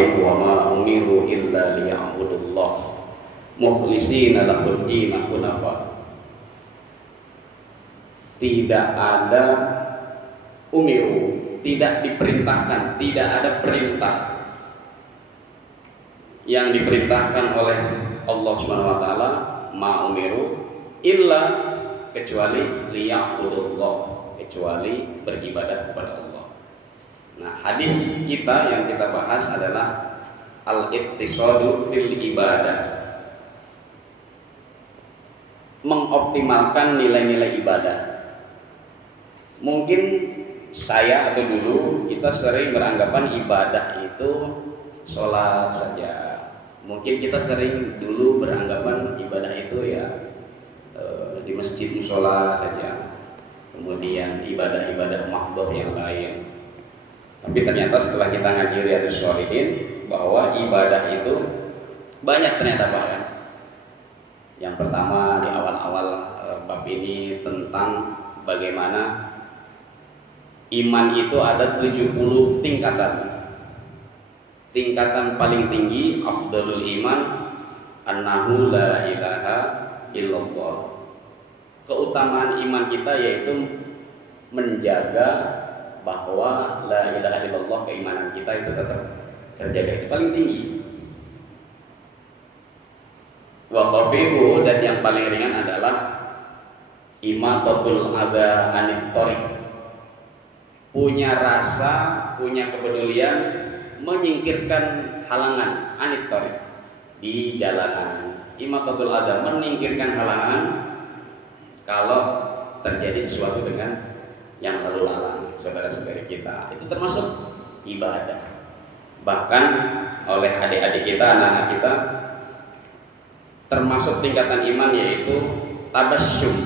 Bismillahirrahmanirrahim. Wa ma umiru illa liya'budullah mukhlishina lahud din hunafa. Tidak ada umiru, tidak diperintahkan, tidak ada perintah yang diperintahkan oleh Allah Subhanahu wa taala, ma umiru illa, kecuali liya'budullah, kecuali beribadah kepada Allah. Nah, hadis kita yang kita bahas adalah al-iqtisadu fil ibadah, mengoptimalkan nilai-nilai ibadah. Mungkin saya atau dulu kita sering beranggapan ibadah itu sholat saja. Mungkin kita sering dulu beranggapan ibadah itu ya di masjid musola saja. Kemudian ibadah-ibadah mahdhah yang lain. Tapi ternyata setelah kita ngaji Riyadhus Shalihin bahwa ibadah itu banyak ternyata bahkan. Yang pertama di awal-awal bab ini tentang bagaimana iman itu ada 70 tingkatan. Tingkatan paling tinggi afdalul iman annahu la ilaha illallah. Keutamaan iman kita yaitu menjaga bahwa la ilaha illallah, keimanan kita itu tetap terjaga, itu paling tinggi. Wa khafifu, dan yang paling ringan adalah imatatul adza anit thariq. Punya rasa, punya kepedulian menyingkirkan halangan anit thariq, di jalanan. Imatatul adza, menyingkirkan halangan kalau terjadi sesuatu dengan yang lalu lalang saudara-saudari kita. Itu termasuk ibadah. Bahkan oleh adik-adik kita, anak-anak kita, termasuk tingkatan iman yaitu tabasyum.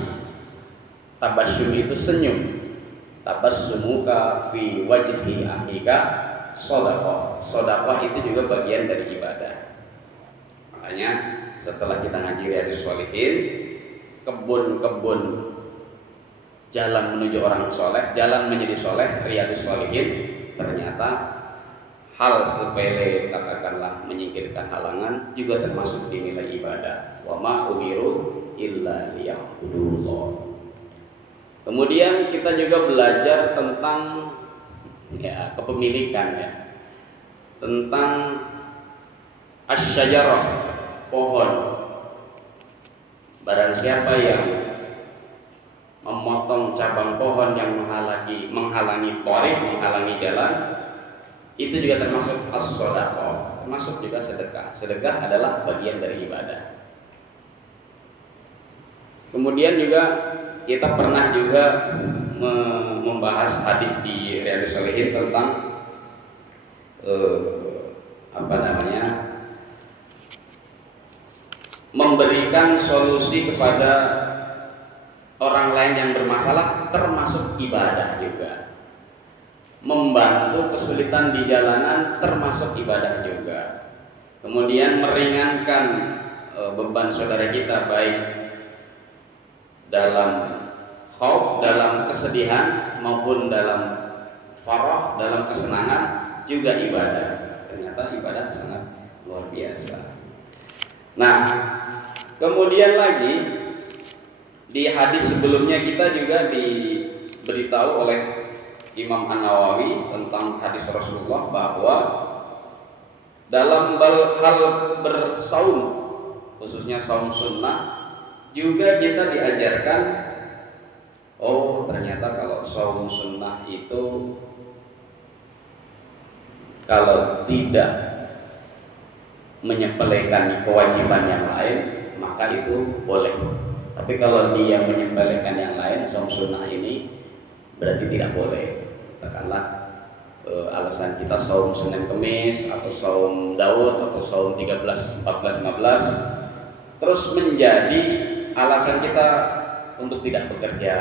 Tabasyum itu senyum. Tabassumuka fi wajhi akhika shadaqah. Shadaqah itu juga bagian dari ibadah. Makanya setelah kita ngaji Riyadhus Shalihin, kebun-kebun jalan menuju orang soleh, jalan menjadi soleh, Riyadhus Shalihin, ternyata hal sepele, katakanlah menyingkirkan halangan, juga termasuk dinilai ibadah. Wa ma umiru illa liya'budullah. Kemudian kita juga belajar tentang kepemilikan, tentang asyajarah, pohon. Barang siapa yang memotong cabang pohon yang menghalangi thariq, menghalangi jalan, itu juga termasuk as-shadaqah, termasuk juga sedekah. Sedekah adalah bagian dari ibadah. Kemudian juga kita pernah juga membahas hadis di Riyadhus Shalihin tentang memberikan solusi kepada orang lain yang bermasalah, termasuk ibadah juga. Membantu kesulitan di jalanan termasuk ibadah juga. Kemudian meringankan beban saudara kita, baik dalam khauf, dalam kesedihan, maupun dalam farah, dalam kesenangan, juga ibadah. Ternyata ibadah sangat luar biasa. Nah, kemudian lagi di hadis sebelumnya kita juga diberitahu oleh Imam An-Nawawi tentang hadis Rasulullah bahwa dalam hal bersaum, khususnya saum sunnah, juga kita diajarkan, oh ternyata kalau saum sunnah itu kalau tidak menyepelekan kewajiban yang lain, maka itu boleh. Tapi kalau dia menyepelekan yang lain, saum sunnah ini berarti tidak boleh. Katakanlah alasan kita saum Senin Kemis, atau saum Daud, atau saum 13, 14, 15, terus menjadi alasan kita untuk tidak bekerja,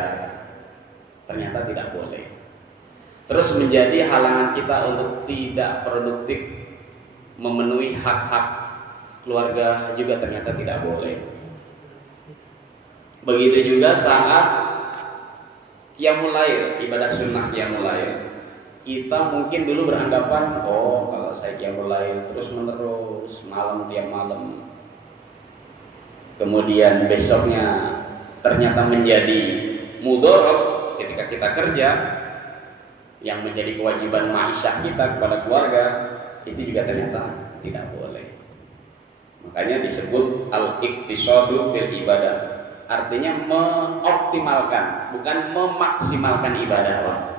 ternyata tidak boleh. Terus menjadi halangan kita untuk tidak produktif, memenuhi hak-hak keluarga, juga ternyata tidak boleh. Begitu juga saat qiyamul lail, ibadah sunnah qiyamul lail, kita mungkin dulu beranggapan, oh kalau saya qiyamul qiyamul lail terus menerus malam tiap malam, kemudian besoknya ternyata menjadi mudorot ketika kita kerja yang menjadi kewajiban ma'isyah kita kepada keluarga, itu juga ternyata tidak boleh. Makanya disebut al-iqtisadu fil ibadah, artinya mengoptimalkan, bukan memaksimalkan ibadah.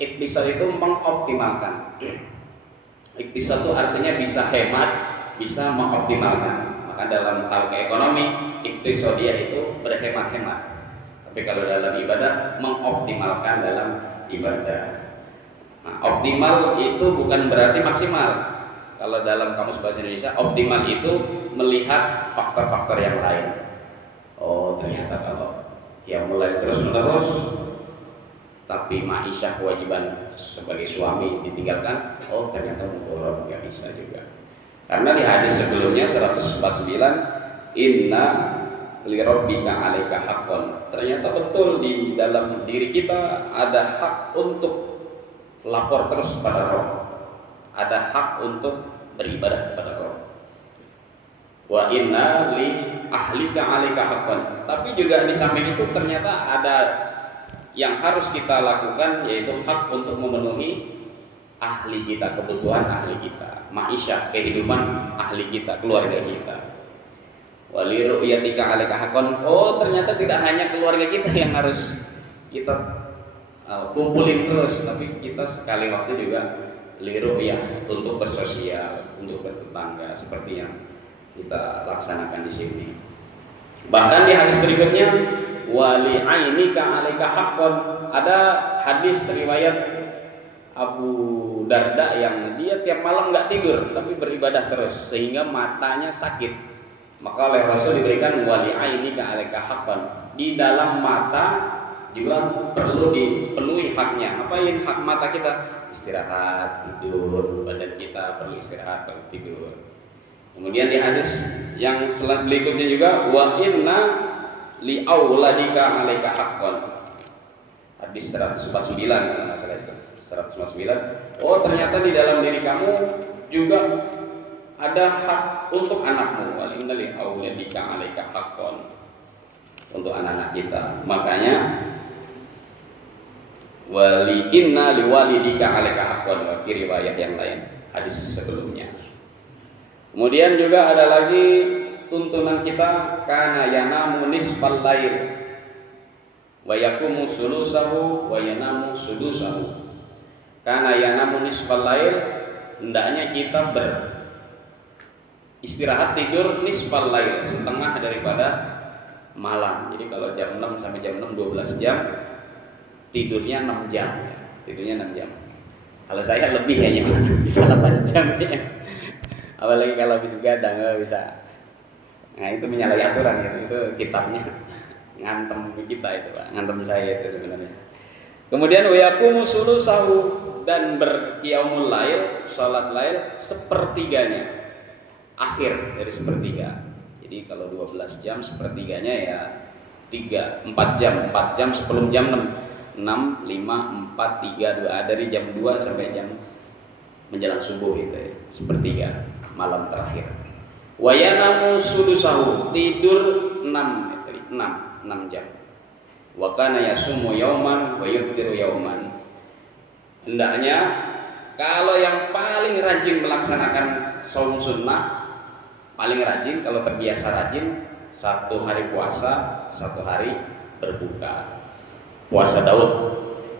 Iqtisad itu mengoptimalkan. Iqtisad itu artinya bisa hemat, bisa mengoptimalkan. Maka dalam hal ekonomi, iqtisadiyah itu berhemat-hemat. Tapi kalau dalam ibadah, mengoptimalkan dalam ibadah. Nah, optimal itu bukan berarti maksimal. Kalau dalam kamus bahasa Indonesia, optimal itu melihat faktor-faktor yang lain. Oh, ternyata kalau dia mulai terus-menerus, tapi ma'isyah kewajiban sebagai suami ditinggalkan, oh ternyata mudorot, nggak bisa juga. Karena di hadis sebelumnya 149, inna li rabbika 'alaika haqqan. Ternyata betul di dalam diri kita ada hak untuk lapor terus kepada Rabb, ada hak untuk beribadah kepada Rabb. Wa inna li ahlika 'alaika haqqan. Tapi juga di samping itu ternyata ada yang harus kita lakukan, yaitu hak untuk memenuhi ahli kita, kebutuhan ahli kita, ma'isyah, kehidupan ahli kita, keluarga kita. Wali ru'yatika 'alaika haqqan. Oh, ternyata tidak hanya keluarga kita yang harus kita kumpulin terus, tapi kita sekali waktu juga liru'yah, untuk bersosial, untuk bertetangga, seperti yang kita laksanakan di sini. Bahkan di hadis berikutnya, wali ainika 'alaika haqqan. Ada hadis riwayat Abu Darda yang dia tiap malam nggak tidur tapi beribadah terus sehingga matanya sakit. Maka oleh Rasul diberikan wali ainika 'alaika haqqan. Di dalam mata juga perlu dipenuhi haknya. Ngapain hak mata kita? Istirahat, tidur. Badan kita perlu istirahat, perlu tidur. Kemudian di hadis yang berikutnya juga, wa inna li auladika 'alaika haqqan. Hadis 149 kalau nggak salah itu. 149. Oh, ternyata di dalam diri kamu juga ada hak untuk anakmu. Wa inna li auladika 'alaika haqqan. Untuk anak-anak kita. Makanya wali inna liwalidika 'alaika haqqan, wa fi riwayah yang lain hadis sebelumnya. Kemudian juga ada lagi tuntunan kita, kana yanamu nisfal lail wa yaqumu sulusahu wa yanamu sudusahu. Kana yanamu nisfal lail, hendaknya kita beristirahat tidur nisfal lail, setengah daripada malam. Jadi kalau jam 6 sampai jam 6 12 jam, tidurnya 6 jam. Tidurnya 6 jam. Kalau saya lebih hanya bisa 8 jam ya. Apalagi kalau habis begadang bisa. Nah, itu menyalahi aturan gitu. Itu kitabnya ngantem kita itu, Pak. Ngantem saya itu sebenarnya. Kemudian wa yaqumu sulusahu, dan berqiyamul lail, salat lail sepertiganya. Akhir dari sepertiga. Jadi kalau 12 jam sepertiganya ya 4 jam 10 jam 6 5 4 3 2, dari jam 2 sampai jam menjelang subuh itu ya, sepertiga malam terakhir. Wa yanamu sudusahu, tidur 6 jam. Wa kana yasumu yauman wa yuftiru yauman. Hendaknya kalau yang paling rajin melaksanakan saum sunnah, paling rajin, kalau terbiasa rajin, 1 hari puasa, 1 hari berbuka. Puasa Daud.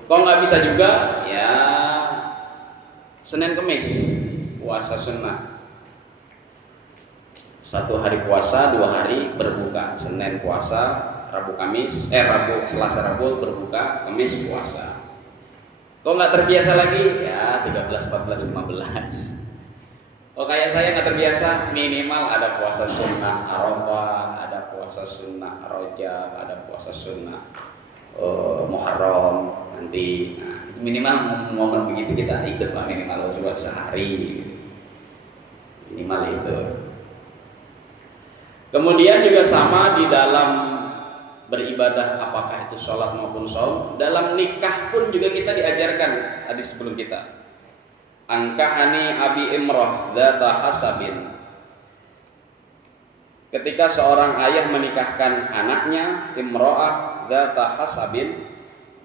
Kalau nggak bisa juga, ya Senin Kemis puasa sunnah. 1 hari puasa, 2 hari berbuka. Senin puasa, Rabu Selasa Rabu berbuka, Kamis puasa. Kalau nggak terbiasa lagi, ya 13, 14, 15. Oh, kayak saya nggak terbiasa, minimal ada puasa sunnah Arafah, ada puasa sunnah Rajab, ada puasa sunnah Muharram nanti. Nah, itu minimal momen begitu kita ikut lah, minimal coba sehari, minimal itu. Kemudian juga sama di dalam beribadah, apakah itu sholat maupun saum, dalam nikah pun juga kita diajarkan hadis sebelum kita. Angkahani Abi Imrah dzata hasabin. Ketika seorang ayah menikahkan anaknya Imra'ah dzata hasabin,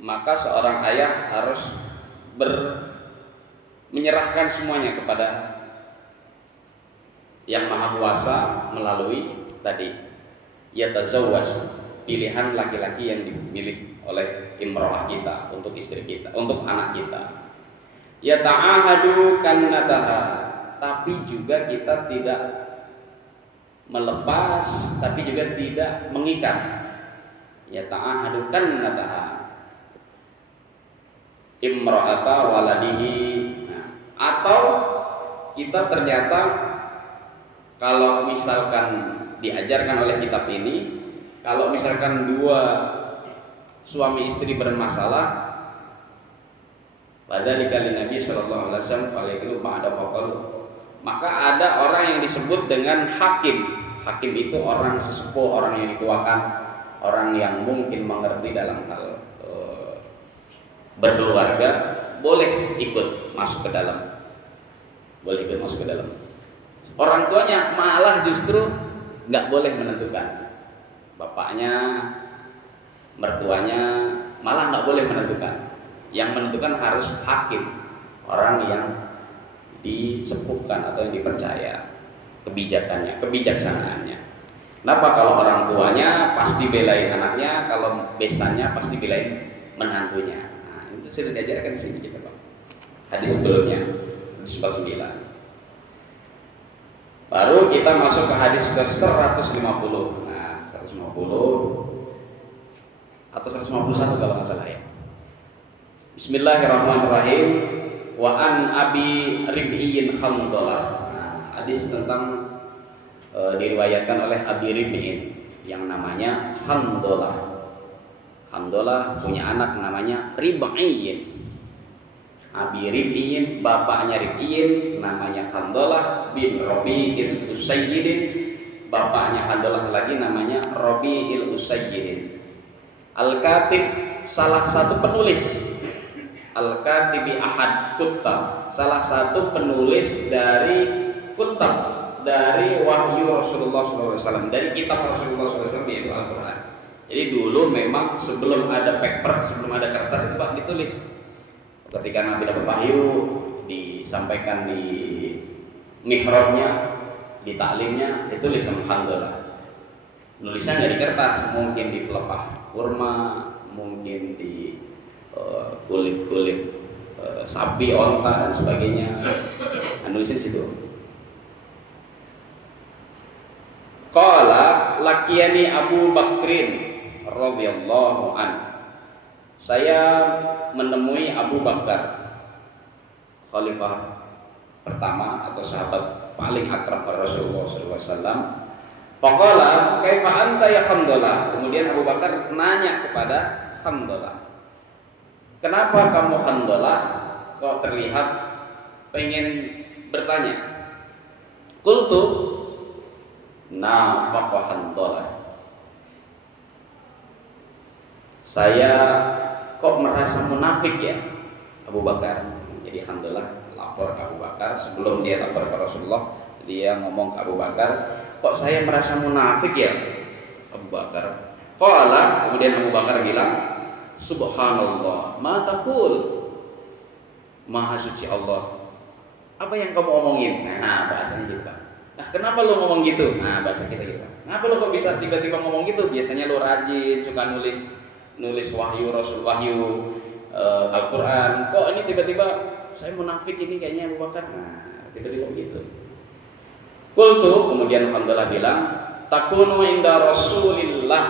maka seorang ayah harus menyerahkan semuanya kepada yang maha kuasa melalui tadi yatazawwaj, pilihan laki-laki yang dimilih oleh imro'ah kita untuk istri kita, untuk anak kita. Yata'ahadu kannataha, tapi juga kita tidak melepas, tapi juga tidak mengikat. Yata'ahadu kannataha imra'ata waladihi. Nah, atau kita ternyata kalau misalkan diajarkan oleh kitab ini, kalau misalkan dua suami istri bermasalah, pada dikali Nabi Shallallahu Alaihi Wasallam falaikilu ba'da faqal, maka ada orang yang disebut dengan hakim. Hakim itu orang sesepuh, orang yang dituakan, orang yang mungkin mengerti dalam hal berkeluarga, boleh ikut masuk ke dalam, boleh ikut masuk ke dalam. Orang tuanya malah justru nggak boleh menentukan, bapaknya, mertuanya malah nggak boleh menentukan. Yang menentukan harus hakim, orang yang disepuhkan atau yang dipercaya kebijakannya, kebijaksanaannya. Kenapa? Kalau orang tuanya pasti belain anaknya, kalau besannya pasti belain menantunya. Nah, itu sudah diajarkan di sini kita, Pak. Hadis sebelumnya, hadis 49. Baru kita masuk ke hadis ke 150. Nah, 150 atau 151 kalau nggak salah ya. Bismillahirrahmanirrahim. Wa an Abi Rib'in Khandalah. Nah, hadis tentang diriwayatkan oleh Abi Rib'in yang namanya Khandalah. Khandalah punya anak namanya Rib'in. Abi Rib'in, bapaknya Rib'in namanya Khandalah bin Rabi'il Usayyidin, bapaknya Khandalah lagi namanya Rabi'il Usayyidin. Al-Katib, salah satu penulis. Al-Katibi ahad kutab, salah satu penulis dari kutab, dari wahyu Rasulullah SAW, dari kitab Rasulullah SAW, yaitu Al-Quran. Jadi dulu memang sebelum ada paper, sebelum ada kertas itu Pak ditulis. Ketika Nabi dapat wahyu, disampaikan di mihrabnya, di taklimnya, ditulis sama Khandalah. Nulisnya nggak di kertas, mungkin di pelepah kurma, mungkin di kulit-kulit sapi, onta dan sebagainya. Nulisin situ. Qala laqiyani Abu Bakrin radhiyallahu an. Saya menemui Abu Bakar, khalifah pertama atau sahabat paling akrab Rasulullah SAW. Faqala kaifa anta ya Khandalah. Kemudian Abu Bakar nanya kepada Khandalah, kenapa kamu Khandalah kok terlihat pengen bertanya? Qultu nafaqa Khandalah. Saya kok merasa munafik ya Abu Bakar. Jadi Khandalah lapor ke Abu Bakar, sebelum dia lapor ke Rasulullah, dia ngomong ke Abu Bakar, kok saya merasa munafik ya Abu Bakar. Qala, kemudian Abu Bakar bilang, Subhanallah, ma taqul, Maha suci Allah, apa yang kamu omongin? Nah, bahasanya gitu Pak. Nah, kenapa lo ngomong gitu? Nah, bahasa kita gitu. Kenapa lo kok bisa tiba-tiba ngomong gitu? Biasanya lo rajin, suka nulis wahyu Rasul, wahyu Al-Quran. Kok ini tiba-tiba saya munafik ini kayaknya Abu Bakar? Nah, tiba-tiba begitu. Qultu, kemudian Alhamdulillah bilang, takunu inda Rasulillah.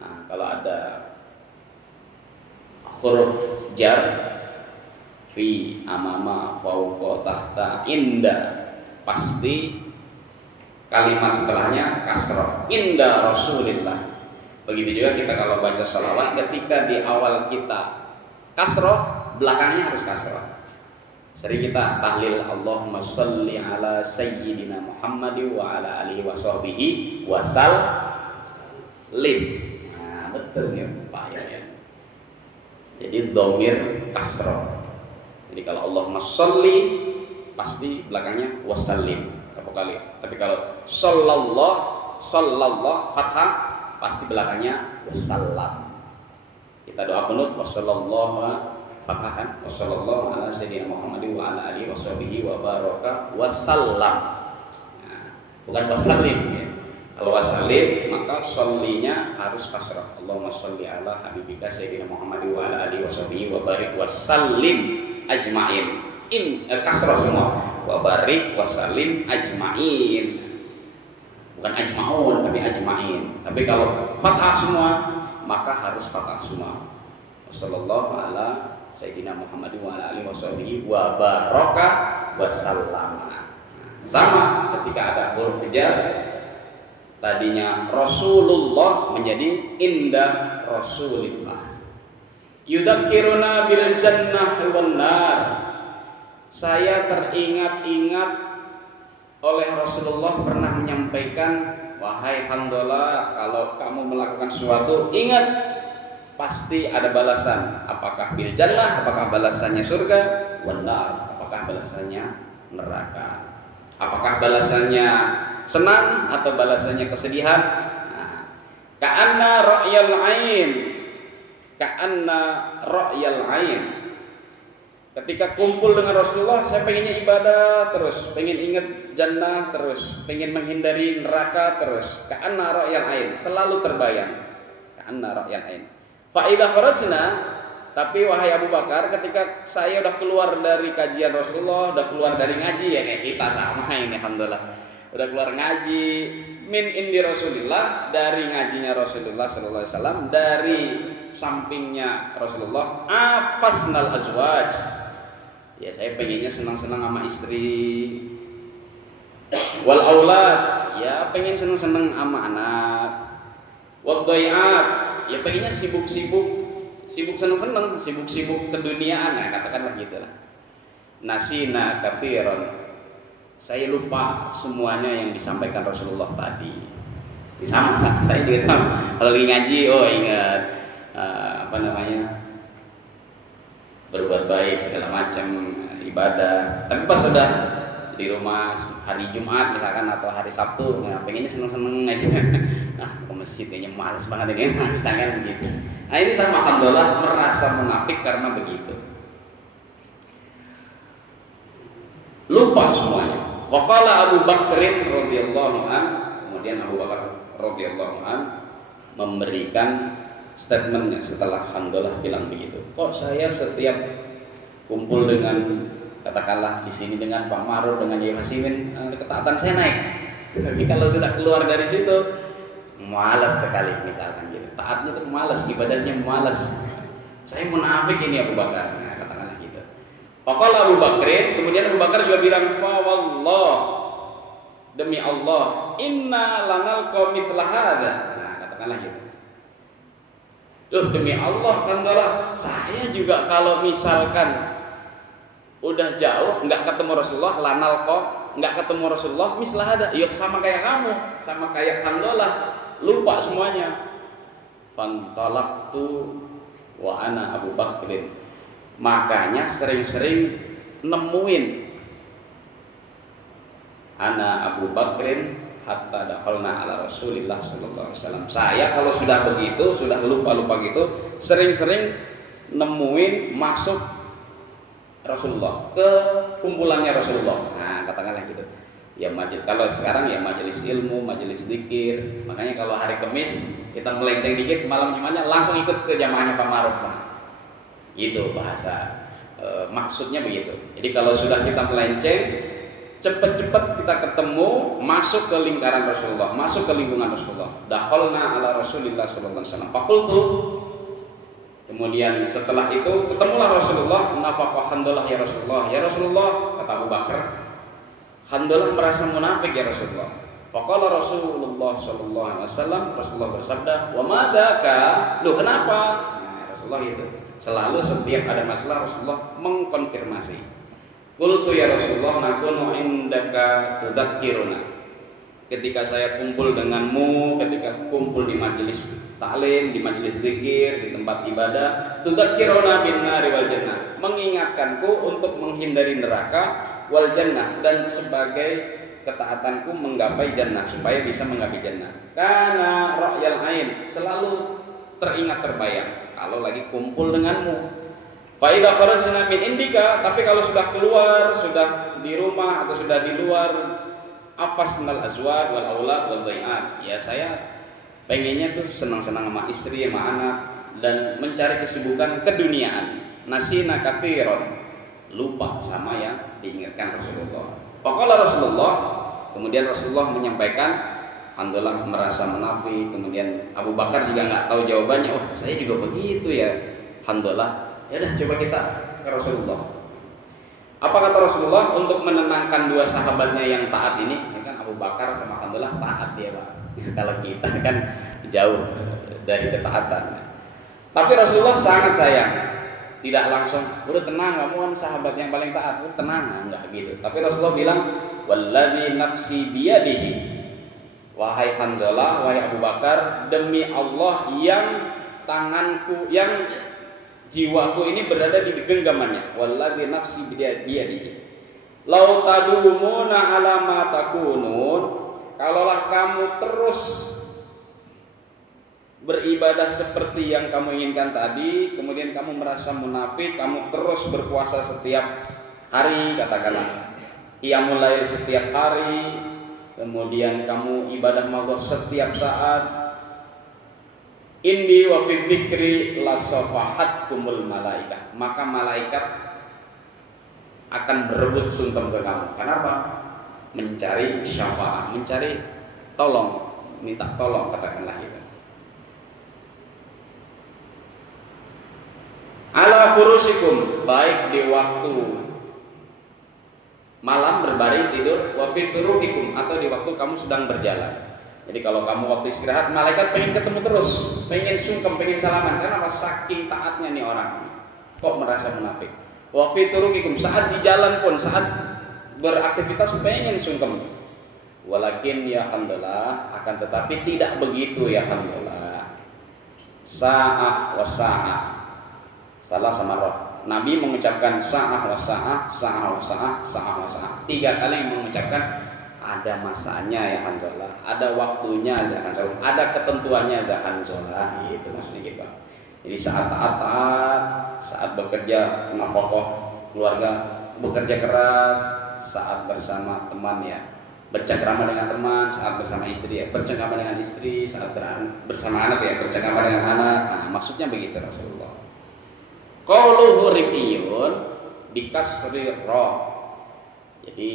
Nah, kalau ada huruf jar, fi, amama, fauqa, tahta, inda, pasti kalimat setelahnya kasrah. Inda Rasulillah. Begitu juga kita kalau baca salawat, ketika di awal kita kasrah, belakangnya harus kasrah. Sering kita tahlil Allahumma sholli ala sayyidina Muhammadin wa ala alihi wa sahbihi wa sallim. Nah, betul ya Pak ya. Jadi dhamir kasrah. Jadi kalau Allahumma sholli pasti belakangnya wasallim berapa kali. Tapi kalau sallallahu fathah pasti belakangnya wasallam. Kita doa kunut wasallallahu fathah kan, wasallallahu ala sayyidina Muhammadin wa ala alihi washabihi wa baraka wasallam. Nah, bukan wasallim ya. Kalau wasallim maka shollinya harus kasrah. Allahumma sholli ala habibika sayyidina Muhammadin wa ala alihi washabihi wa barik wasallim ajmain. Kasrah semua. Wa barik wasallim ajmain. Bukan ajmaun tapi ajmain. Tapi kalau fathah semua maka harus fathah semua. Wassallallahu ala sayyidina Muhammadin wa ala alihi washabihi wa baraka wasallam. Sama ketika ada huruf jar, tadinya Rasulullah menjadi inda Rasulillah. Yudzakiruna bil jannah wan nar. Saya teringat-ingat oleh Rasulullah pernah menyampaikan, wahai Handalah, kalau kamu melakukan sesuatu ingat pasti ada balasan. Apakah bil jannah, apakah balasannya surga, wan nar, apakah balasannya neraka. Apakah balasannya senang atau balasannya kesedihan? Ka'anna ra'yal ain. Ka'anna ra'yal ain. Ketika kumpul dengan Rasulullah, saya pengennya ibadah terus, pengen ingat jannah terus, pengen menghindari neraka terus. Ka'anna ra'yal ain, selalu terbayang. Ka'anna ra'yal ain. Fa idza kharajna, tapi wahai Abu Bakar, ketika saya udah keluar dari kajian Rasulullah, udah keluar dari ngaji ya kayak kita sama ini alhamdulillah. Udah keluar ngaji min indi Rasulillah, dari ngajinya Rasulullah sallallahu alaihi wasallam, dari sampingnya Rasulullah, afasnal azwaj. Ya saya pengennya senang-senang sama istri. Wal aulad, ya pengen senang-senang sama anak. Wad dhai'at, ya pengennya sibuk-sibuk senang-senang, sibuk-sibuk keduniaan, ya katakanlah gitulah. Nasina katsiran. Saya lupa semuanya yang disampaikan Rasulullah tadi. Sama, saya juga sama. Kalau lagi ngaji, oh ingat berbuat baik segala macam ibadah. Tapi pas sudah di rumah hari Jumat misalkan atau hari Sabtu, ya pengennya seneng-seneng aja. Nah, ke masjid kayaknya malas banget ini, misalkan begitu. Nah ini sama alhamdulillah merasa munafik karena begitu. Lupa semuanya. Wa qala Abu Bakrin radhiyallahu an, kemudian Abu Bakar radhiyallahu an memberikan statementnya setelah alhamdulillah bilang begitu. Kok saya setiap kumpul dengan katakanlah di sini dengan Pak Maruf dengan Yai Hasimin, ketaatan saya naik. Tapi kalau sudah keluar dari situ malas sekali misalkan gitu. Taatnya tuh malas, ibadahnya malas. Saya munafik ini Abu Bakar. Nah, katakanlah gitu. Faqala Abu Bakrin, kemudian Abu Bakar juga bilang fa wallah, demi Allah, inna lanalqa mithla hadza. Nah, katakanlah gitu. Demi Allah kan saya juga kalau misalkan udah jauh nggak ketemu Rasulullah, lanalqa, nggak ketemu Rasulullah mislah ada, yuk sama kayak kamu, sama kayak Handalah, lupa semuanya. Fantalaqtu wa ana Abu Bakrin, makanya sering-sering nemuin ana Abu Bakrin hatta dakhalna ala Rasulillah sallallahu alaihi wasallam. Saya kalau sudah begitu, sudah lupa-lupa gitu, sering-sering nemuin masuk Rasulullah, ke kumpulannya Rasulullah. Nah, katakanlah gitu. Ya majelis, kalau sekarang ya majelis ilmu, majelis zikir. Makanya kalau hari Kamis kita melenceng dikit, malam Jumatnya langsung ikut ke jamaahnya Pak Maruf lah. Gitu bahasa maksudnya begitu. Jadi kalau sudah kita melenceng, cepat-cepat kita ketemu, masuk ke lingkaran Rasulullah, masuk ke lingkungan Rasulullah. Dakhalna ala Rasulillah sallallahu alaihi wasallam. Faqultu, kemudian setelah itu ketemulah Rasulullah, nafaqah Handalah ya Rasulullah. Ya Rasulullah, kata Abu Bakar, Handalah merasa munafik ya Rasulullah. Faqala Rasulullah sallallahu alaihi wasallam, Rasulullah bersabda, "Wa ma dzaka?" Loh, kenapa? Nah, Rasulullah itu selalu setiap ada masalah Rasulullah mengkonfirmasi. Qultu ya Rasulullah nakunu indaka tudzakkiruna. ketika saya kumpul denganmu, ketika kumpul di majelis taklim, di majelis zikir, di tempat ibadah, tudzakiruna bin nari wal jannah, mengingatkanku untuk menghindari neraka wal jannah, dan sebagai ketaatanku menggapai jannah, supaya bisa menggapai jannah. Karena ra'yal ain, selalu teringat terbayang kalau lagi kumpul denganmu. Fa idza kharajna min indika, tapi kalau sudah keluar, sudah di rumah atau sudah di luar, afasnal azwaj wal aulad wal dhai'at, ya saya pengennya tuh senang-senang sama istri, sama anak, dan mencari kesibukan keduniaan. Nasina katsiran, lupa sama yang diingatkan Rasulullah. Faqala Rasulullah, kemudian Rasulullah menyampaikan, alhamdulillah merasa munafik. Kemudian Abu Bakar juga nggak tahu jawabannya. Oh, saya juga begitu ya. Alhamdulillah. Ya udah, coba kita ke Rasulullah. Apa kata Rasulullah untuk menenangkan dua sahabatnya yang taat ini? Ini kan Abu Bakar sama alhamdulillah taat ya Pak. Kalau kita kan jauh dari ketaatan. Tapi Rasulullah sangat sayang. Tidak langsung, udah tenang, kamu kan sahabat yang paling taat, udah tenang, enggak gitu. Tapi Rasulullah bilang, walladzi nafsi biyadihi, wahai Hanzalah, wahai Abu Bakar, demi Allah yang tanganku, yang jiwaku ini berada di genggamannya. Walladzi nafsi biyadihi, lau tadumuna ala ma takunun, kalaulah kamu terus beribadah seperti yang kamu inginkan tadi, kemudian kamu merasa munafik, kamu terus berpuasa setiap hari, katakanlah qiyamul lail setiap hari, kemudian kamu ibadah maghrib setiap saat, indi wa fi dzikri lasafahatkumul malaikah, maka malaikat akan berebut sungkem ke kamu. Kenapa? Mencari syafaat, mencari tolong, minta tolong, katakanlah itu. Ala furusikum, baik di waktu malam berbaring tidur, wa fi turuqikum, atau di waktu kamu sedang berjalan. Jadi kalau kamu waktu istirahat, malaikat pengen ketemu terus, pengen sungkem, pengen salaman. Karena apa? Saking taatnya nih orang. Kok merasa munafik? Wa fi turuqikum, saat di jalan pun, saat beraktivitas pengen sungkem. Walakin ya alhamdulillah, akan tetapi tidak begitu ya alhamdulillah. Sa'ah wa sa'ah, salah sama roh. Nabi mengucapkan sa'ah wa sa'ah, sa'ah wa sa'ah, sa'ah wa sa'ah. 3 kali yang mengucapkan ada masanya ya Hanzalah, ada waktunya ya Hanzalah, ada ketentuannya ya Hanzalah, itu maksudnya gitu. Jadi saat taat, saat bekerja nafkah keluarga, bekerja keras, saat bersama teman ya, bercengkrama dengan teman, saat bersama istri ya, bercengkrama dengan istri, saat bersama anak ya, bercengkrama dengan anak. Nah, maksudnya begitu Rasulullah. Qauluhu ribiyun bikasri ra. Jadi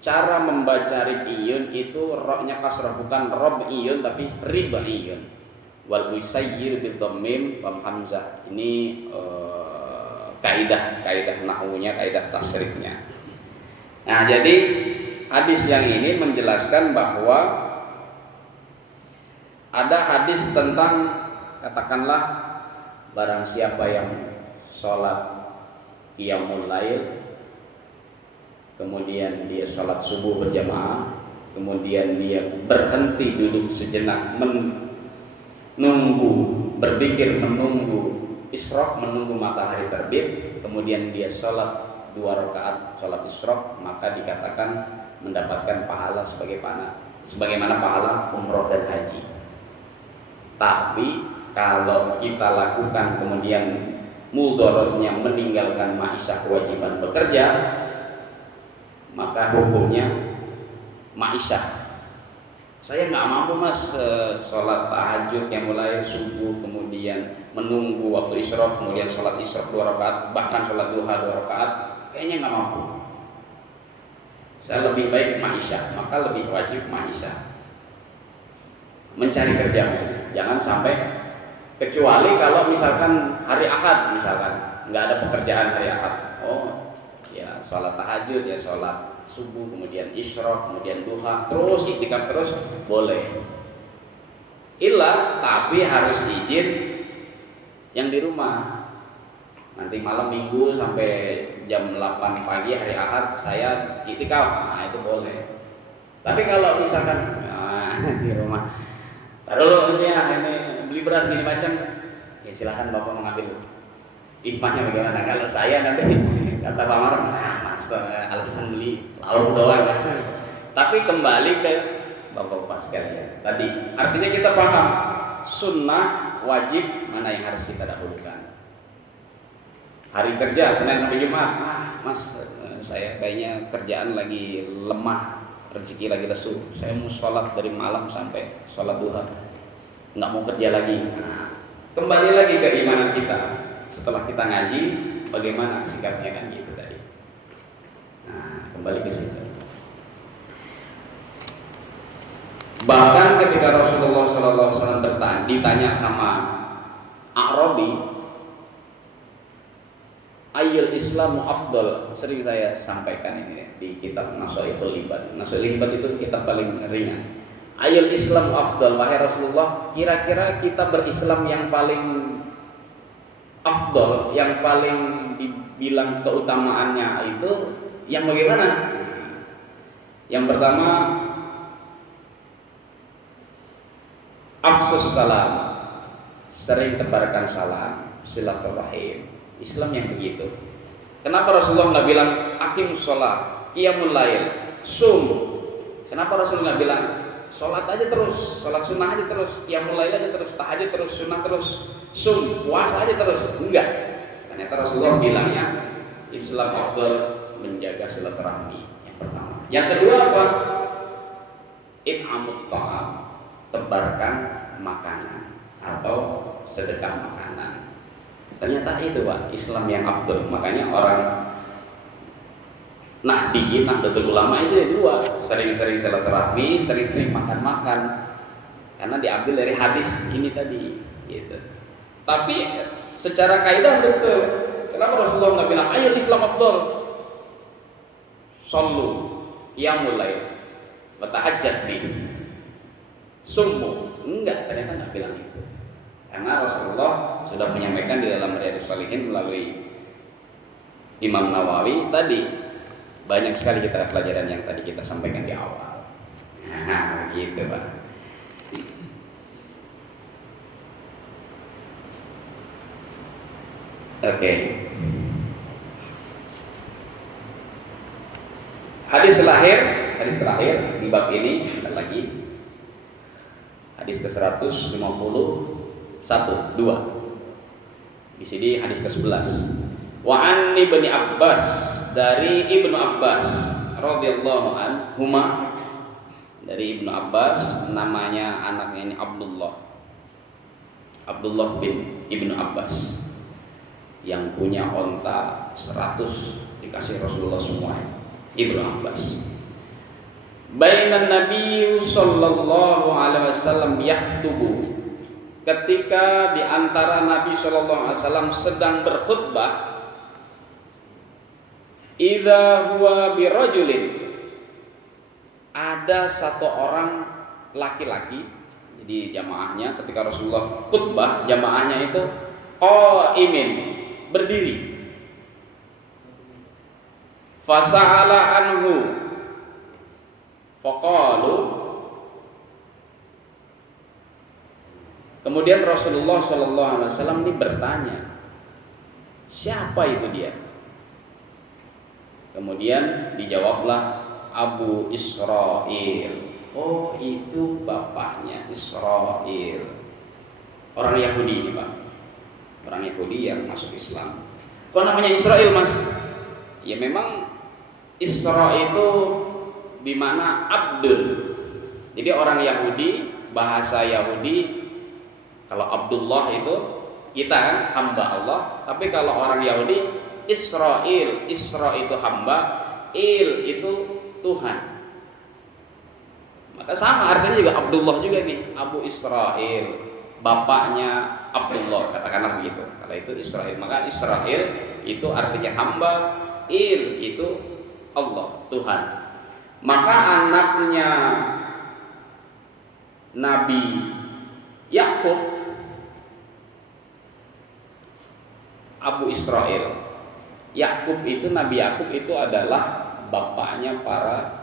cara membaca ribiyun itu ra-nya kasrah, bukan robiyun tapi ribiyun. Wal usayyir bil dhammim wal hamzah. Ini kaidah nahwunya, kaidah tasrifnya. Nah, jadi hadis yang ini menjelaskan bahwa ada hadis tentang, katakanlah, barang siapa yang sholat qiyamul lail, kemudian dia sholat subuh berjamaah, kemudian dia berhenti duduk sejenak menunggu, berzikir, menunggu isyraq, menunggu matahari terbit, kemudian dia sholat 2 rakaat sholat isyraq, maka dikatakan mendapatkan pahala sebagaimana pahala umroh dan haji. Tapi kalau kita lakukan kemudian mudharatnya meninggalkan ma'isyah, kewajiban bekerja, maka hukumnya ma'isyah. Saya nggak mampu mas sholat tahajud yang mulai subuh, kemudian menunggu waktu isyraq, kemudian sholat isyraq 2 rakaat, bahkan sholat duha 2 rakaat, kayaknya nggak mampu. Saya lebih baik ma'isyah, maka lebih wajib ma'isyah. Mencari kerja maksudnya, jangan sampai, kecuali kalau misalkan hari Ahad, misalkan nggak ada pekerjaan hari Ahad, oh ya sholat tahajud, ya sholat subuh, kemudian isyraq, kemudian duha, terus iktikaf terus boleh. Tapi harus izin yang di rumah. Nanti malam minggu sampai jam 8 pagi hari Ahad saya iktikaf, nah itu boleh. Tapi kalau misalkan di rumah, taruh ini ya, ini beli beras gini macam, ya silahkan bapak mengambil. Hikmahnya bagaimana? Kalau saya nanti kata Pak Mar, mas alasan beli lauk doang. Tapi kembali ke bapak-bapak sekalian. Tadi artinya kita paham sunnah wajib mana yang harus kita dahulukan. Hari kerja Senin sampai Jumat, mas saya kayaknya kerjaan lagi lemah, rezeki lagi lesu, saya mau sholat dari malam sampai sholat duha, nggak mau kerja lagi. Kembali lagi ke imanan kita. Setelah kita ngaji, bagaimana sikapnya kan gitu tadi. Kembali ke situ. Bahkan ketika Rasulullah SAW ditanya sama A'rabi, ayyul Islamu afdol, sering saya sampaikan ini di kitab Nasha'ihul Ibad. Nasha'ihul Ibad itu kitab paling ringan. Ayyul Islamu afdol, wahai Rasulullah, kira-kira kita berislam yang paling afdol, yang paling dibilang keutamaannya itu yang bagaimana? Yang pertama, afsus salam, sering tebarkan salam, silaturahim. Islam yang begitu. Kenapa Rasulullah nggak bilang aqimus sholat, qiyamul lail, sum? Kenapa Rasulullah nggak bilang sholat aja terus, sholat sunnah aja terus, qiyamul lail aja terus, tahajud terus, sunnah terus, sum, puasa aja terus? Enggak. Ternyata Rasulullah bilangnya Islam afdal menjaga silaturahmi yang pertama. Yang kedua apa? It'amut ta'am, tebarkan makanan atau sedekah makanan. Ternyata itu Pak, Islam yang afdal. Makanya orang Nahdlatul Ulama itu ya dua, sering-sering silaturahmi, sering-sering makan-makan. Karena diambil dari hadis ini tadi gitu. Tapi secara kaidah betul. Kenapa Rasulullah nggak bilang ayo Islam afdal? Shallu, qiyamul lail, wa tahajjat bi. Summu. Enggak, ternyata nggak bilang itu. Karena Rasulullah sudah menyampaikan di dalam Riyadhus Shalihin melalui Imam Nawawi tadi, banyak sekali kita pelajaran yang tadi kita sampaikan di awal. Gitu Pak. Oke. Hadis terakhir di bab ini ada lagi. Hadis ke-151, 2. Di sini hadis ke-11. Wa an Ibnu Abbas, dari Ibnu Abbas radhiyallahu anhuma, dari Ibnu Abbas, namanya anaknya ini Abdullah bin Ibnu Abbas, yang punya onta 100 dikasih Rasulullah semua. Ibnu Abbas, bainan Nabi sallallahu alaihi wasallam yakhtubu, ketika di antara Nabi sallallahu alaihi wasallam sedang berkhutbah, idza huwa birajulin, ada satu orang laki-laki. Jadi jamaahnya ketika Rasulullah khutbah, jamaahnya itu qaimin, berdiri. Fasa'ala anhu faqalu, kemudian Rasulullah sallallahu alaihi wasallam ini bertanya, siapa itu dia? Kemudian dijawablah Abu Israil. Oh, itu bapaknya Israil. Orang Yahudi ini Pak. Orang Yahudi yang masuk Islam. Kok namanya Israil Mas? Ya memang Isra itu dimana Abdul. Jadi orang Yahudi, bahasa Yahudi, kalau Abdullah itu kita kan hamba Allah. Tapi kalau orang Yahudi Israil, Isra itu hamba, Il itu Tuhan. Maka sama artinya juga Abdullah juga nih, Abu Israil, bapaknya Abdullah, katakanlah begitu. Kalau itu Israil, maka Israil itu artinya hamba, Il itu Allah, Tuhan. Maka anaknya Nabi Yakub, Abu Israil. Yakub itu, Nabi Yakub itu adalah bapaknya para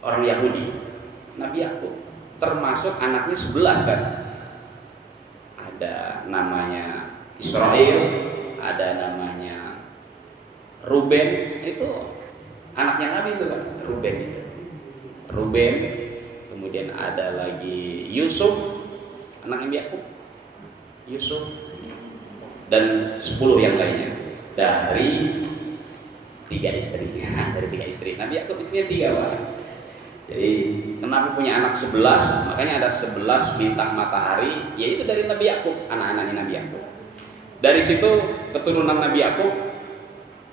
orang Yahudi, Nabi Yakub, termasuk anaknya 11 kan. Ada namanya Israel, ada namanya Ruben, itu anaknya Nabi itu kan, Ruben itu. Ruben, kemudian ada lagi Yusuf, anak Nabi Yakub, Yusuf, dan 10 yang lainnya dari 3 istri. Dari 3 istri. Nabi Yakub istrinya 3 Pak. Jadi kenapa punya anak 11? Makanya ada 11 bintang matahari, yaitu dari Nabi Yakub, anak-anaknya Nabi Yakub. Dari situ keturunan Nabi Yakub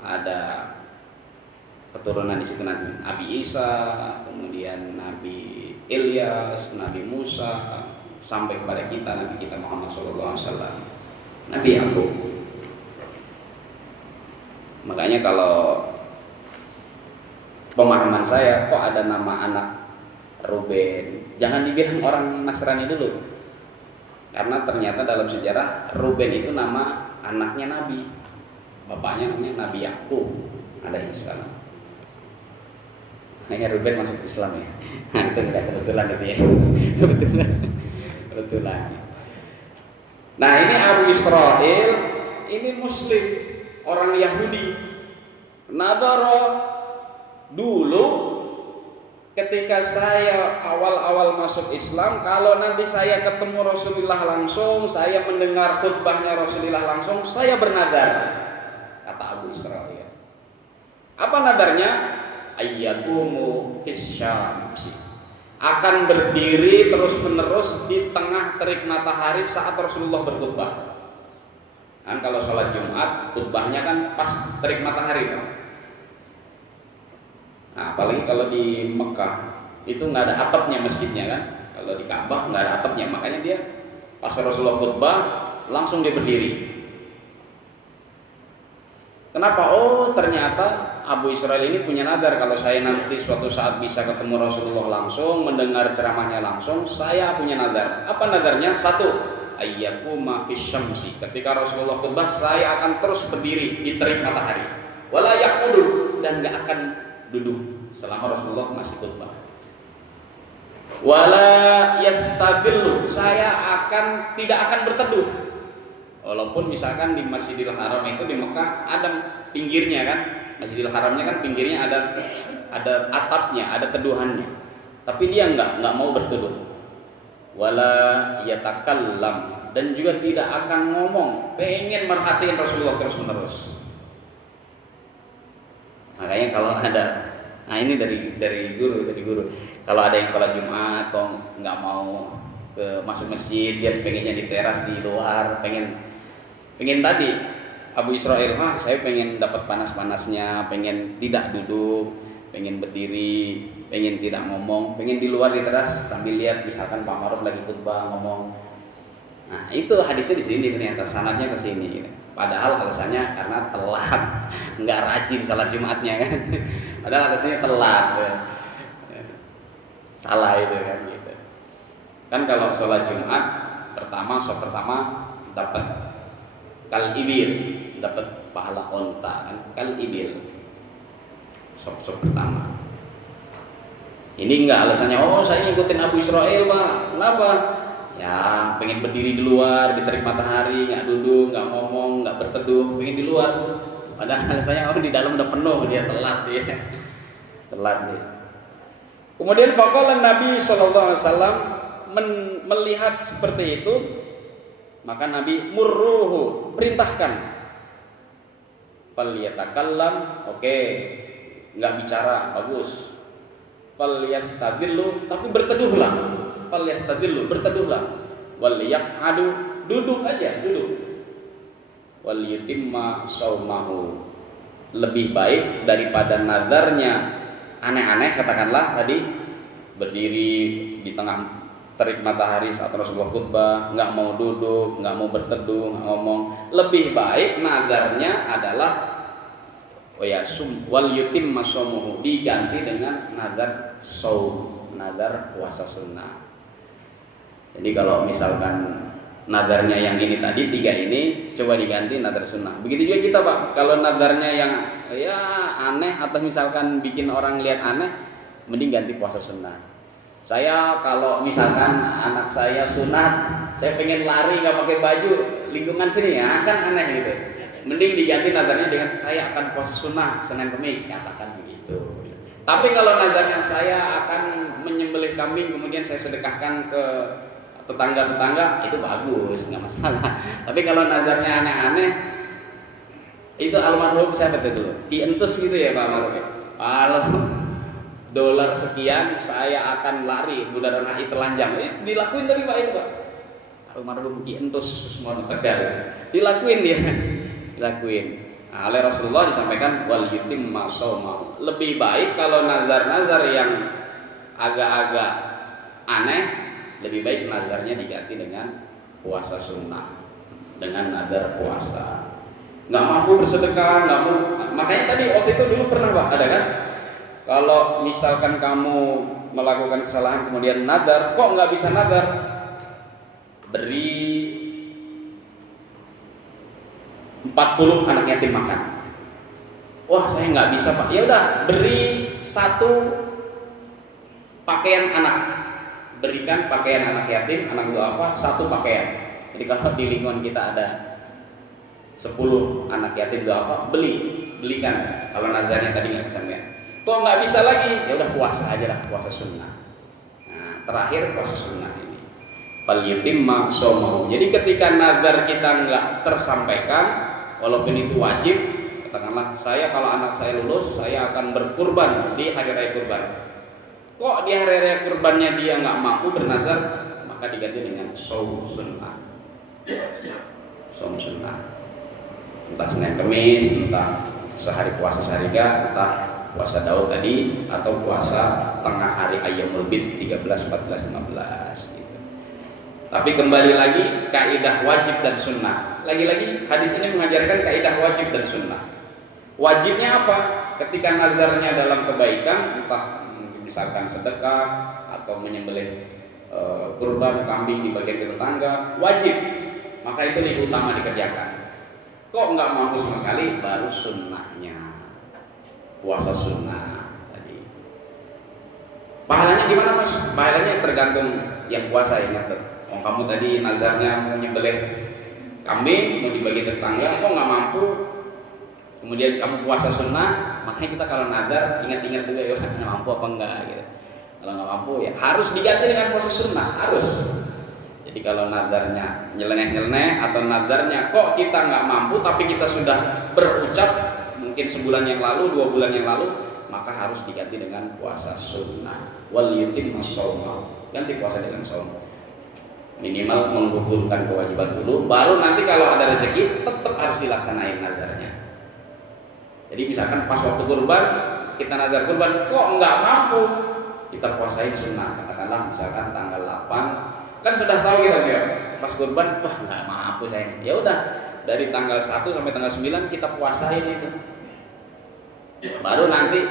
ada keturunan di situ nanti Nabi Isa, kemudian Nabi Ilyas, Nabi Musa, sampai kepada kita Nabi kita Muhammad SAW. Nabi Yakub. Makanya kalau pemahaman saya, kok ada nama anak Ruben, jangan dibilang orang Nasrani dulu, karena ternyata dalam sejarah Ruben itu nama anaknya Nabi, bapaknya namanya Nabi Yakub alaihissalam. Nah, Ruben masuk Islam ya. Nah, itu tidak kebetulan gitu ya. Kebetulan. Nah, ini Abu Israel, ini Muslim, orang Yahudi. Nadara, dulu ketika saya awal-awal masuk Islam, kalau nanti saya ketemu Rasulullah langsung, saya mendengar khutbahnya Rasulullah langsung, saya bernadar, kata Abu Israel. Apa nadarnya? Ayyakumu fis syamsi, akan berdiri terus-menerus di tengah terik matahari saat Rasulullah berkhutbah. Kan kalau sholat Jumat khutbahnya kan pas terik matahari kan. Nah, apalagi kalau di Mekah itu nggak ada atapnya masjidnya kan. Kalau di Ka'bah nggak ada atapnya, makanya dia pas Rasulullah khutbah langsung dia berdiri. Kenapa? Oh, ternyata Abu Israel ini punya nadar, kalau saya nanti suatu saat bisa ketemu Rasulullah langsung, mendengar ceramahnya langsung, saya punya nadar. Apa nadarnya? 1, ayyakuma fis syamsi. Ketika Rasulullah khutbah, saya akan terus berdiri di terik matahari. Wala yaqudu, dan enggak akan duduk selama Rasulullah masih khutbah. Wala yastabillu, saya tidak akan berteduh. Walaupun misalkan di Masjidil Haram itu di Mekah ada pinggirnya kan, Masjidil Haramnya kan pinggirnya ada atapnya, ada teduhannya. Tapi dia enggak mau berteduh. Wala yatakallam, dan juga tidak akan ngomong, pengen merhatiin Rasulullah terus menerus. Makanya kalau ada, nah ini dari guru. Kalau ada yang sholat Jumat kok nggak mau masuk masjid, dia pengennya di teras di luar, pengen tadi Abu Israel, saya pengen dapat panas-panasnya, pengen tidak duduk, pengen berdiri, pengen tidak ngomong, pengen di luar di teras sambil lihat misalkan Pak Maruf lagi khutbah ngomong. Nah, itu hadisnya di sini ternyata sanadnya ke sini. Padahal alasannya karena telat, nggak rajin salat Jumatnya kan. Padahal alasannya telat. Salah itu kan gitu. Kan kalau sholat Jumat pertama dapat kal ibil, dapat pahala onta kan, kal ibil. Sop pertama. Ini enggak alasannya, oh saya ngikutin Abu Israel Pak. Kenapa? Ya pengen berdiri di luar di terik matahari, nggak duduk, nggak ngomong, nggak berteduh, pengen di luar. Padahal alasannya di dalam udah penuh, dia telat dia. Telat dia. Kemudian faqala Nabi SAW melihat seperti itu, maka Nabi murruhu, perintahkan. Falyatakallam, oke, nggak bicara, bagus. Falyastadillu, tapi berteduhlah. Falyastadillu, berteduhlah. Wal yaq'adu, duduk aja, duduk. Wal yutimma saumahu, lebih baik daripada nadarnya aneh-aneh, katakanlah tadi berdiri di tengah terik matahari saat Rasulullah khutbah, nggak mau duduk, nggak mau berteduh, nggak ngomong. Lebih baik nadarnya adalah wal yutimma shaumuhu, diganti dengan nadar shaum, nadar puasa sunnah. Jadi kalau misalkan nadarnya yang ini tadi 3 ini, coba diganti nadar sunnah. Begitu juga kita Pak, kalau nadarnya yang ya aneh atau misalkan bikin orang lihat aneh, mending ganti puasa sunnah. Saya kalau misalkan anak saya sunat, saya pengen lari nggak pakai baju lingkungan sini ya kan aneh gitu. Mending diganti nazarnya dengan saya akan puasa sunnah Senin Kemis, katakan begitu. Tapi kalau nazarnya saya akan menyembelih kambing kemudian saya sedekahkan ke tetangga-tetangga, itu bagus, nggak masalah. Tapi kalau nazarnya aneh-aneh, itu almarhum siapa itu dulu? Ki Entus gitu ya Pak almarhum. Kalau dolar sekian saya akan lari bundaran HI telanjang. Dilakuin tapi Pak itu Pak. Almarhum Ki Entus Susmono Tegar. Dilakuin dia. Dilakuin. Nah, oleh Rasulullah disampaikan wal yutim masawmau. Lebih baik kalau nazar-nazar yang agak-agak aneh, lebih baik nazarnya diganti dengan puasa sunnah, dengan nazar puasa. Nggak mampu bersedekah, nggak mau. Makanya tadi waktu itu dulu pernah Pak, ada kan? Kalau misalkan kamu melakukan kesalahan kemudian nazar, kok nggak bisa nazar? Beri 40 anak yatim makan. Wah saya nggak bisa Pak. Ya udah beri 1 pakaian anak. Berikan pakaian anak yatim, anak duafa 1 pakaian. Jadi kalau di lingkungan kita ada 10 anak yatim duafa, belikan. Kalau nazarnya tadi nggak bisa lihat. Kok nggak bisa lagi? Ya udah puasa aja lah, puasa sunnah. Nah, terakhir puasa sunnah ini. Fal yutimma shaumahu. Jadi ketika nazar kita nggak tersampaikan, walaupun itu wajib, katakanlah saya kalau anak saya lulus, saya akan berkurban di hari raya kurban. Kok di hari raya kurbannya dia nggak mampu bernazar, maka diganti dengan shaum sunnah. Shaum sunnah. Entah Senin Kemis, entah sehari puasa Syahriga, entah puasa Daud tadi, atau puasa tengah hari Ayyamul Bid 13, 14, 15 gitu. Tapi kembali lagi kaidah wajib dan sunnah. Lagi-lagi hadis ini mengajarkan kaidah wajib dan sunnah. Wajibnya apa? Ketika nazarnya dalam kebaikan, entah misalkan sedekah atau menyembelih kurban kambing di bagian ke tetangga, wajib. Maka itu lebih utama dikerjakan. Kok nggak mampu sama sekali, baru sunnahnya. Puasa sunnah tadi. Pahalanya gimana Mas? Pahalanya tergantung yang puasa ya ngatur. Oh, kamu tadi nazarnya mau nyembelih kambing mau dibagi tetangga, kok nggak mampu? Kemudian kamu puasa sunnah, makanya kita kalau nazar ingat-ingat juga ya mampu apa enggak gitu. Kalau nggak mampu ya harus diganti dengan puasa sunnah, harus. Jadi kalau nazarnya nyeleneh-nyeleneh atau nazarnya kok kita nggak mampu tapi kita sudah berucap mungkin sebulan yang lalu, 2 bulan yang lalu, maka harus diganti dengan puasa sunnah. Wal yutimma shaumau. Ganti puasa dengan shaum. Minimal menggugurkan kewajiban dulu, baru nanti kalau ada rezeki tetap harus dilaksanain nazarnya. Jadi misalkan pas waktu kurban kita nazar kurban, kok nggak mampu, kita puasain sunnah. Katakanlah misalkan tanggal 8, kan sudah tahu kita ya, pas kurban, wah nggak mampu saya. Ya udah dari tanggal 1 sampai tanggal 9 kita puasain itu. Baru nanti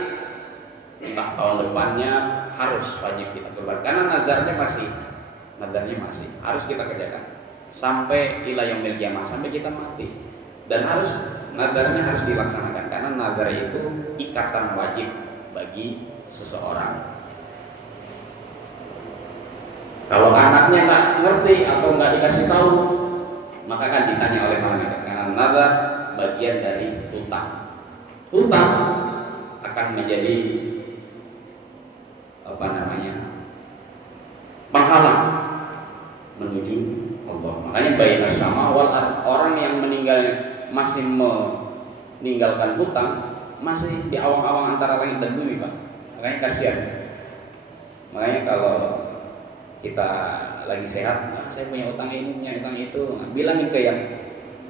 entah tahun depannya harus wajib kita kurban karena nazarnya masih harus kita kerjakan sampai ila yaumil qiyamah, sampai kita mati. Dan nazarnya harus dilaksanakan karena nazar itu ikatan wajib bagi seseorang. Kalau anaknya nggak ngerti atau nggak dikasih tahu, maka kan ditanya oleh malaikat karena nazar bagian dari hutang. Hutang akan menjadi penghalang menuju Allah. Makanya bainas sama wal orang yang masih meninggalkan hutang masih di awang-awang antara langit dan bumi Pak. Makanya kasihan. Makanya kalau kita lagi sehat, saya punya utang ini, punya utang itu, bilangin ke yang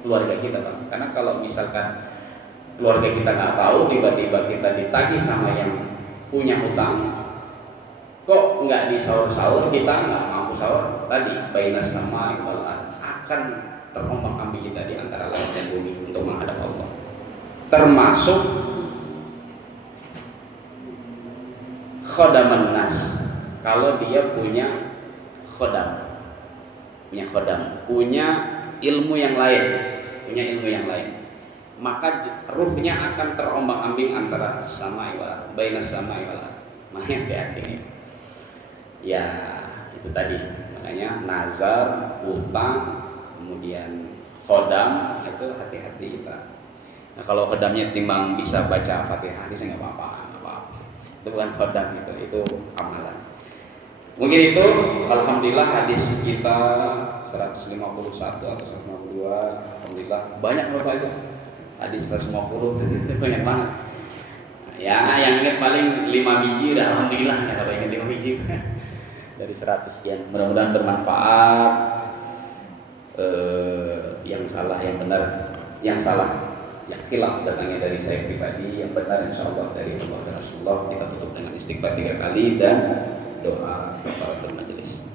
keluarga kita Pak. Karena kalau misalkan keluarga kita nggak tahu, tiba-tiba kita ditagih sama yang punya hutang, kok nggak disaur-saur, kita nggak mampu sahur, tadi bainas sama akan terombang-ambing kita di antara langit dan bumi untuk menghadap Allah. Termasuk khodaman nas, kalau dia punya punya ilmu yang lain, maka ruhnya akan terombang-ambing antara bainas samai wal ardh. makanya hati-hati. Ya itu tadi, makanya nazar, utang, kemudian khodam itu hati-hati kita. Nah kalau khodamnya timbang bisa baca Fatihah hadis nggak apa-apa, itu bukan khodam, itu amalan. Mungkin itu, alhamdulillah hadis kita 151 atau 152, alhamdulillah banyak berapa itu? Hadis 150 banyak banget. Ya, yang ingat paling 5 biji udah alhamdulillah ya kalau ingat 5 biji dari 100 sekian. Mudah-mudahan bermanfaat. Yang salah, yang benar, yang salah, yang khilaf datangnya dari saya pribadi, yang benar insyaallah dari Allah dan Rasulullah. Kita tutup dengan istighfar 3 kali dan doa kafaratul majelis.